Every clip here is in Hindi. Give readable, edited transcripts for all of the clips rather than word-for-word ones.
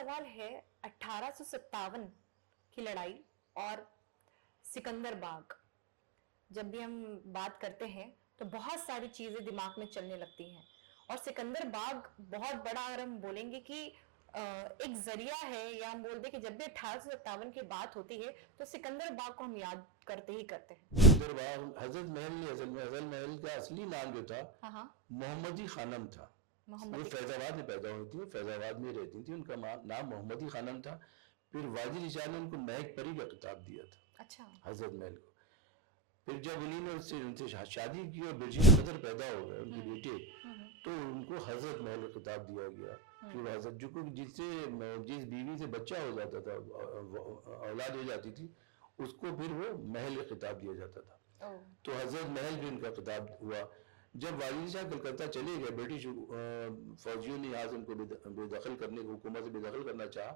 सवाल है 1857 की लड़ाई और सिकंदर बाग। जब भी हम बात करते हैं तो बहुत सारी चीजें दिमाग में चलने लगती हैं और सिकंदर बाग बहुत बड़ा, अगर हम बोलेंगे कि एक जरिया है, या हम बोल दें कि जब भी 1857 की बात होती है तो सिकंदर बाग को हम याद करते ही करते हैं। सिकंदर बाग हजरत महल ने असल में हजरत महल का असली नाम जो था मोहम्मदी खानम था। वो फैजाबाद में पैदा हुई थी, फैजाबाद में रहती थी। उनका नाम मोहम्मदी खानम था। फिर वाजिद शाह ने उनको महक परी का खिताब दिया था। अच्छा। हजरत महल को फिर जब उन्हीं ने उनसे शादी की और बिरजी सदर पैदा हो गए उनके बेटे, तो उनको हजरत महल का खिताब दिया गया। फिर हजरत जो जिससे जिस बीवी से बच्चा हो जाता था, औलाद हो जाती थी, उसको फिर वो महल का खिताब दिया जाता था। तो हजरत महल भी उनका खिताब हुआ। जब वालिद शाह कलकत्ता चले गए, ब्रिटिश फौजियों ने यहाँ से उनको बेदखल करने को, हुकूमत से बेदखल करना चाहा,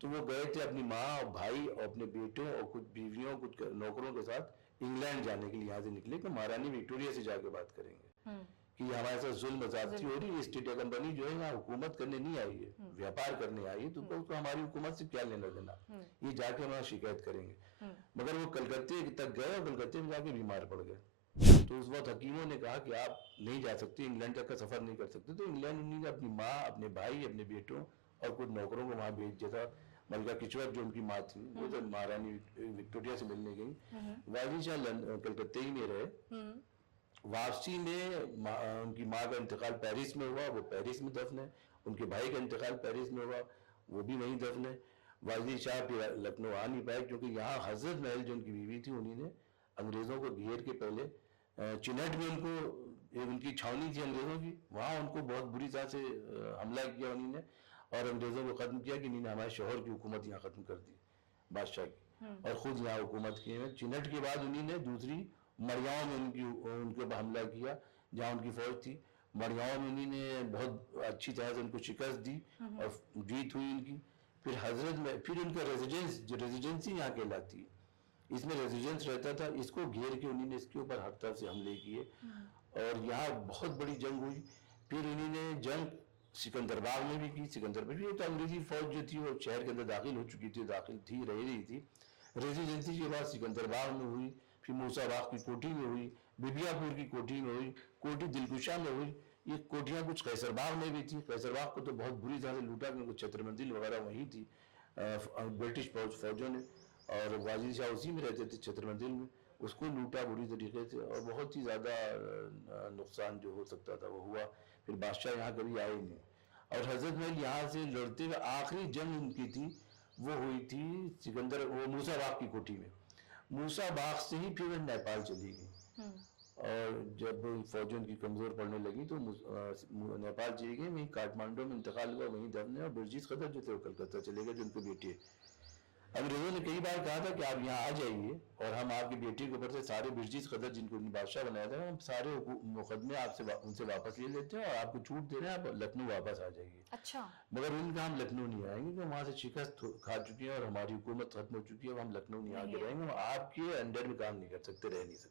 तो वो गए थे अपनी माँ और भाई और अपने बेटों और कुछ बीवियों, कुछ नौकरों के साथ इंग्लैंड जाने के लिए यहाँ से निकले कि महारानी विक्टोरिया से जाके बात करेंगे कि हमारे साथ जुल्म ज्यादती हो रही है। ईस्ट इंडिया कंपनी जो है यहाँ हुकूमत करने नहीं आई है, व्यापार करने आई है, तो उसको हमारी हुकूमत से क्या लेना देना, ये जाके हमारा शिकायत करेंगे। मगर वो कलकत्ते तक गए और कलकत्ते में जाके बीमार पड़ गए। तो उस वक्त हकीमों ने कहा कि आप नहीं जा सकते, इंग्लैंड तक का सफर नहीं कर सकते। तो इंग्लैंड उन्होंने अपनी माँ, अपने भाई, अपने बेटों और कुछ नौकरों को वहां भेज दिया था। मलका किचवत जो उनकी माँ थी, वो तो महारानी विक्टोरिया से मिलने गई। वाजिद शाह कलकत्ते ही में रहे। वापसी में उनकी माँ का इंतकाल पेरिस में हुआ, वो पेरिस में दफन है। उनके भाई का इंतकाल पेरिस में हुआ, वो भी वहीं दफन है। वाजिद शाह फिर लखनऊ आ नहीं पाए, क्योंकि यहाँ हजरत महल जो उनकी बीवी थी, उन्हीं ने अंग्रेजों को घेर के पहले चिनट में उनको, उनकी छावनी थी अंग्रेजों की, वहाँ उनको बहुत बुरी तरह से हमला किया उन्हीं ने और अंग्रेजों को खत्म किया कि इन्होंने हमारे शोहर की हुकूमत यहाँ खत्म कर दी, बादशाह की, और खुद यहाँ हुकूमत की है। चिनट के बाद उन्हीं ने दूसरी मड़गांव में उनके ऊपर हमला किया, जहाँ उनकी फौज थी। मड़गांव में उन्हीं ने बहुत अच्छी तरह से उनको शिकस्त दी और जीत हुई उनकी। फिर हजरत में फिर उनका रेजिडेंसी यहाँ कहलाती है, इसमें रेजिडेंस रहता था। इसको घेर के उन्हीं ने इसके ऊपर हर तरफ से हमले किए और यहाँ बहुत बड़ी जंग हुई। फिर उन्हीं ने जंग सिकंदरबाग में भी की। सिकंदर में भी तो अंग्रेजी फौज जो थी वो शहर के अंदर दाखिल हो चुकी थी, दाखिल थी, रही थी। रेजिडेंसी के बाद सिकंदरबाग में हुई, फिर मूसाबाग की कोठी में हुई, बिबियापुर की कोठी में हुई, कोठी दिलकुशा में हुई। ये कोठियाँ कुछ कैसरबाग में भी थी। कैसरबाग को तो बहुत बुरी तरह से लूटा, क्योंकि छत्र मंजिल वगैरह वहीं थी ब्रिटिश फौजों ने, और वाजिद शाह उसी में रहते थे, छत्र मंजिल में। उसको लूटा बुरी तरीके से और बहुत ही ज़्यादा नुकसान जो हो सकता था वो हुआ। फिर बादशाह यहाँ कभी आए ही नहीं। और हजरत महल यहाँ से लड़ते हुए आखिरी जंग उनकी थी, वो हुई थी सिकंदर, वो मूसा बाग की कोठी में। मूसा बाग से ही फिर नेपाल चली गई और जब फौजें उनकी कमजोर पड़ने लगी तो नेपाल चली गई। वहीं काठमांडू में इंतकाल हुआ, वहीं दफन है। और बिरजीत कदर जो थे वो कलकत्ता चले गए, जो उनके बेटे। अंग्रेजों ने कई बार कहा था कि आप यहाँ आ जाइए और हम आपकी बेटी के ऊपर से सारे बिरजीत कदर, जिनको बादशाह बनाया था, हम सारे मुकदमे आपसे उनसे वापस ले लेते हैं और आपको छूट दे रहे हैं, आप लखनऊ वापस आ जाइए। अच्छा। मगर उनका हम लखनऊ नहीं आएंगे, क्योंकि वहां से शिकस्त खा चुकी है और हमारी हुकूमत खत्म हो चुकी है, हम लखनऊ नहीं आके रहेंगे, हम आपके अंडर में काम नहीं कर सकते, रह नहीं सकते।